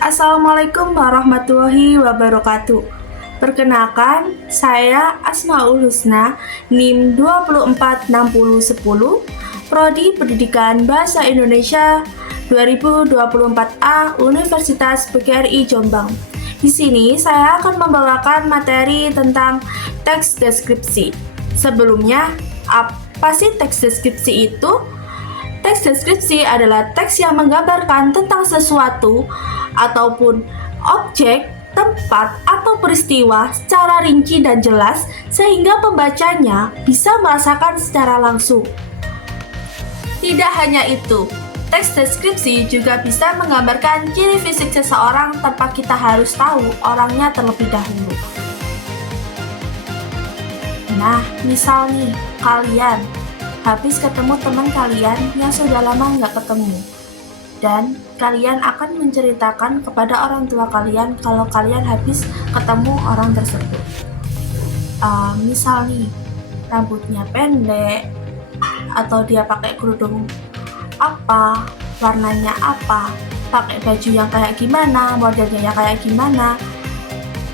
Assalamualaikum warahmatullahi wabarakatuh. Perkenalkan, saya Asmaul Husna, NIM 246010, Prodi Pendidikan Bahasa Indonesia 2024A Universitas PGRI Jombang. Di sini saya akan membawakan materi tentang teks deskripsi. Sebelumnya, apa sih teks deskripsi itu? Teks deskripsi adalah teks yang menggambarkan tentang sesuatu ataupun objek, tempat, atau peristiwa secara rinci dan jelas sehingga pembacanya bisa merasakan secara langsung. Tidak hanya itu, teks deskripsi juga bisa menggambarkan ciri fisik seseorang tanpa kita harus tahu orangnya terlebih dahulu. Nah, misal nih, kalian habis ketemu teman kalian yang sudah lama nggak ketemu, dan kalian akan menceritakan kepada orang tua kalian kalau kalian habis ketemu orang tersebut. Misal nih, rambutnya pendek, atau dia pakai kerudung apa, warnanya apa, pakai baju yang kayak gimana, modelnya yang kayak gimana,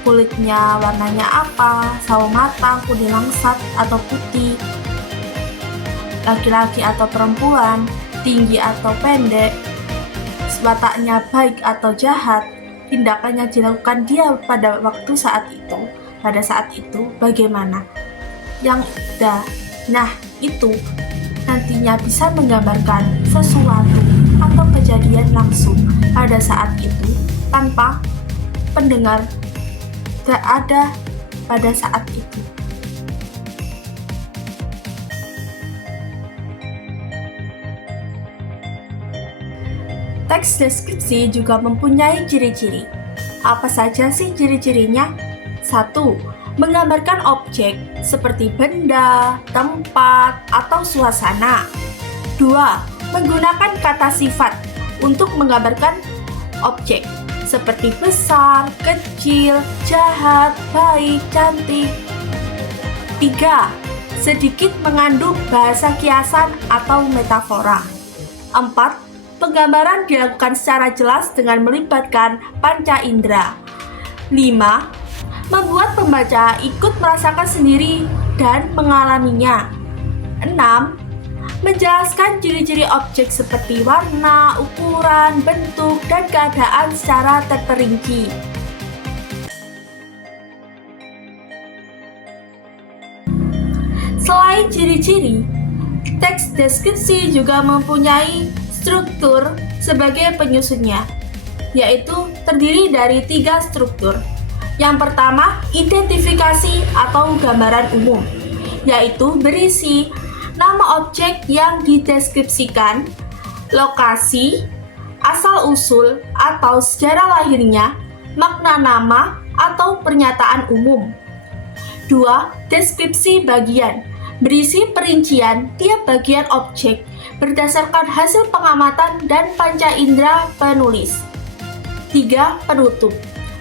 kulitnya warnanya apa, sawo matang, kuning langsat atau putih, laki-laki atau perempuan, tinggi atau pendek, wataknya baik atau jahat, tindakannya dilakukan dia pada saat itu bagaimana, yang nah itu nantinya bisa menggambarkan sesuatu atau kejadian langsung pada saat itu tanpa pendengar ada pada saat itu. Teks deskripsi juga mempunyai ciri-ciri. Apa saja sih ciri-cirinya? 1. Menggambarkan objek seperti benda, tempat, atau suasana. 2. Menggunakan kata sifat untuk menggambarkan objek seperti besar, kecil, jahat, baik, cantik. 3. Sedikit mengandung bahasa kiasan atau metafora. 4. Penggambaran dilakukan secara jelas dengan melibatkan panca indera. 5. Membuat pembaca ikut merasakan sendiri dan mengalaminya. 6. Menjelaskan ciri-ciri objek seperti warna, ukuran, bentuk, dan keadaan secara terperinci. Selain ciri-ciri, teks deskripsi juga mempunyai struktur sebagai penyusunnya, yaitu terdiri dari 3 struktur. Yang pertama, identifikasi atau gambaran umum, yaitu berisi nama objek yang dideskripsikan, lokasi, asal-usul atau sejarah lahirnya, makna nama atau pernyataan umum. 2. Deskripsi bagian, berisi perincian tiap bagian objek berdasarkan hasil pengamatan dan panca indera penulis. 3. Penutup,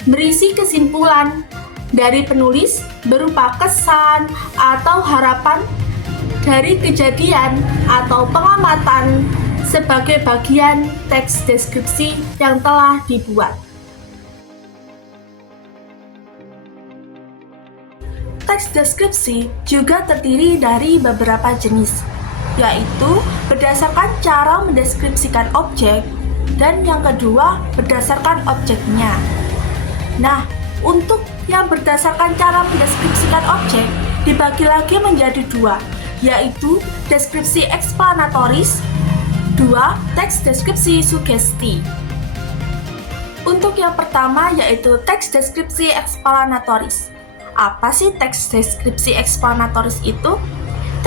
berisi kesimpulan dari penulis berupa kesan atau harapan dari kejadian atau pengamatan sebagai bagian teks deskripsi yang telah dibuat. Teks deskripsi juga terdiri dari beberapa jenis, yaitu berdasarkan cara mendeskripsikan objek, dan yang kedua berdasarkan objeknya. Nah, untuk yang berdasarkan cara mendeskripsikan objek dibagi lagi menjadi 2, yaitu deskripsi eksplanatoris, 2. Teks deskripsi sugesti. Untuk yang pertama yaitu teks deskripsi eksplanatoris. Apa sih teks deskripsi eksplanatoris itu?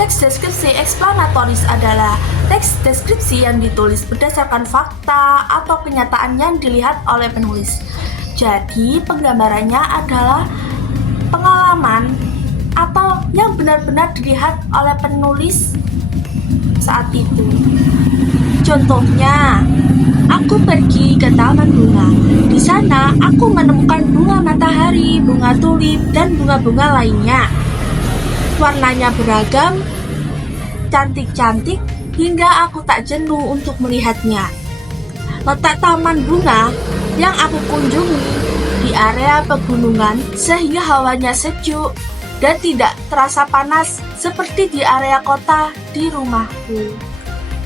Teks deskripsi eksplanatoris adalah teks deskripsi yang ditulis berdasarkan fakta atau kenyataan yang dilihat oleh penulis. Jadi, penggambarannya adalah pengalaman atau yang benar-benar dilihat oleh penulis saat itu. Contohnya, aku pergi ke taman bunga. Di sana, aku menemukan bunga matahari, bunga tulip, dan bunga-bunga lainnya. Warnanya beragam, cantik-cantik, hingga aku tak jenuh untuk melihatnya. Letak taman bunga yang aku kunjungi di area pegunungan sehingga hawanya sejuk dan tidak terasa panas seperti di area kota di rumahku.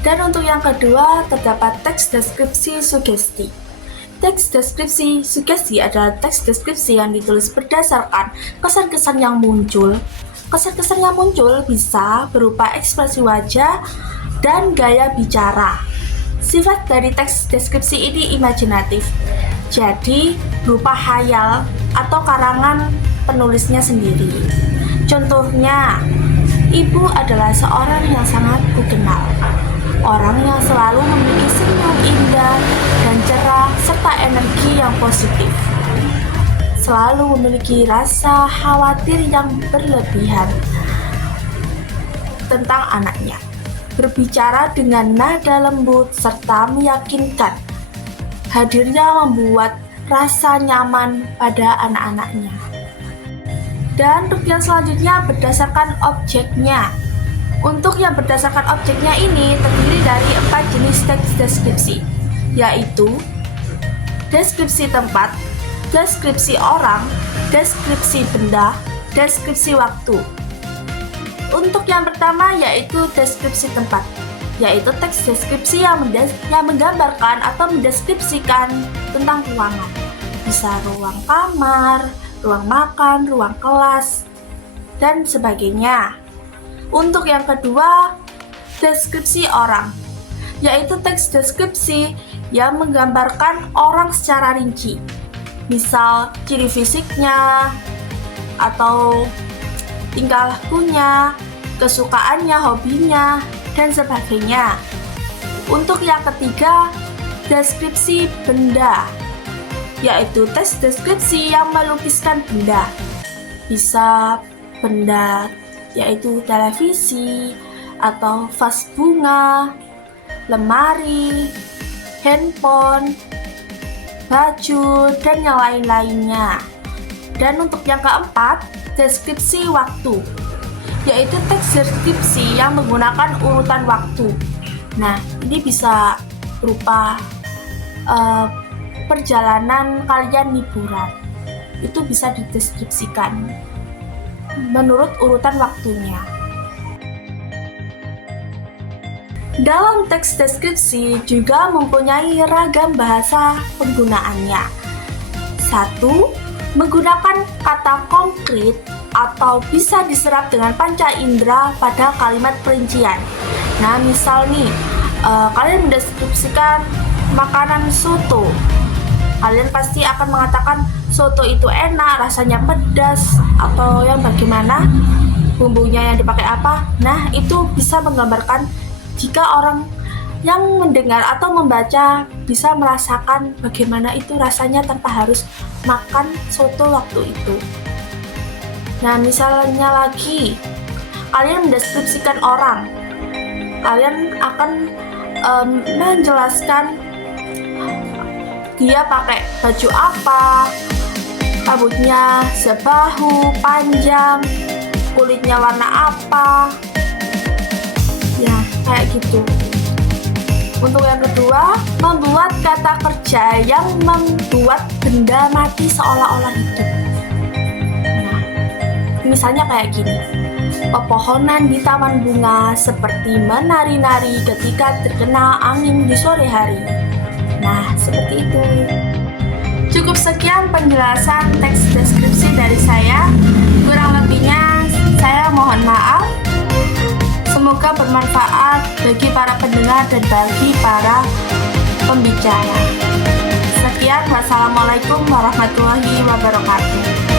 Dan untuk yang kedua, terdapat teks deskripsi sugesti. Teks deskripsi sugesti adalah teks deskripsi yang ditulis berdasarkan kesan-kesan yang muncul. Kesan-kesan yang muncul bisa berupa ekspresi wajah dan gaya bicara. Sifat dari teks deskripsi ini imajinatif, jadi berupa hayal atau karangan penulisnya sendiri. Contohnya, ibu adalah seorang yang sangat kukenal. Orang yang selalu memiliki senyum indah dan cerah serta energi yang positif. Selalu memiliki rasa khawatir yang berlebihan tentang anaknya. Berbicara dengan nada lembut serta meyakinkan. Hadirnya membuat rasa nyaman pada anak-anaknya. Dan untuk yang selanjutnya berdasarkan objeknya. Untuk yang berdasarkan objeknya ini terdiri dari 4 jenis teks deskripsi, yaitu deskripsi tempat, deskripsi orang, deskripsi benda, deskripsi waktu. Untuk yang pertama yaitu deskripsi tempat, yaitu teks deskripsi yang menggambarkan atau mendeskripsikan tentang ruangan. Bisa ruang kamar, ruang makan, ruang kelas, dan sebagainya. Untuk yang kedua, deskripsi orang, yaitu teks deskripsi yang menggambarkan orang secara rinci. Misal ciri fisiknya, atau tingkah lakunya, kesukaannya, hobinya, dan sebagainya. Untuk yang ketiga, deskripsi benda, yaitu teks deskripsi yang melukiskan benda. Bisa benda yaitu televisi, atau vas bunga, lemari, handphone, baju, dan yang lain-lainnya. Dan untuk yang keempat, deskripsi waktu, yaitu teks deskripsi yang menggunakan urutan waktu. Nah, ini bisa berupa perjalanan kalian liburan. Itu bisa dideskripsikan menurut urutan waktunya. Dalam teks deskripsi juga mempunyai ragam bahasa penggunaannya. 1. Menggunakan kata konkret atau bisa diserap dengan panca indera pada kalimat perincian. Nah, misal nih, kalian mendeskripsikan makanan soto. Kalian pasti akan mengatakan soto itu enak, rasanya pedas, atau yang bagaimana, bumbunya yang dipakai apa. Nah, itu bisa menggambarkan jika orang yang mendengar atau membaca bisa merasakan bagaimana itu rasanya tanpa harus makan soto waktu itu. Nah, misalnya lagi, kalian mendeskripsikan orang. Kalian akan menjelaskan dia pakai baju apa, rambutnya sebahu, panjang, kulitnya warna apa. Ya, kayak gitu. Untuk yang kedua, membuat kata kerja yang membuat benda mati seolah-olah hidup. Nah, misalnya kayak gini. Pepohonan di taman bunga seperti menari-nari ketika terkena angin di sore hari. Nah, seperti itu. Cukup sekian penjelasan teks deskripsi dari saya. Kurang lebihnya saya mohon maaf. Semoga bermanfaat bagi para pendengar dan bagi para pembicara. Sekian, wassalamualaikum warahmatullahi wabarakatuh.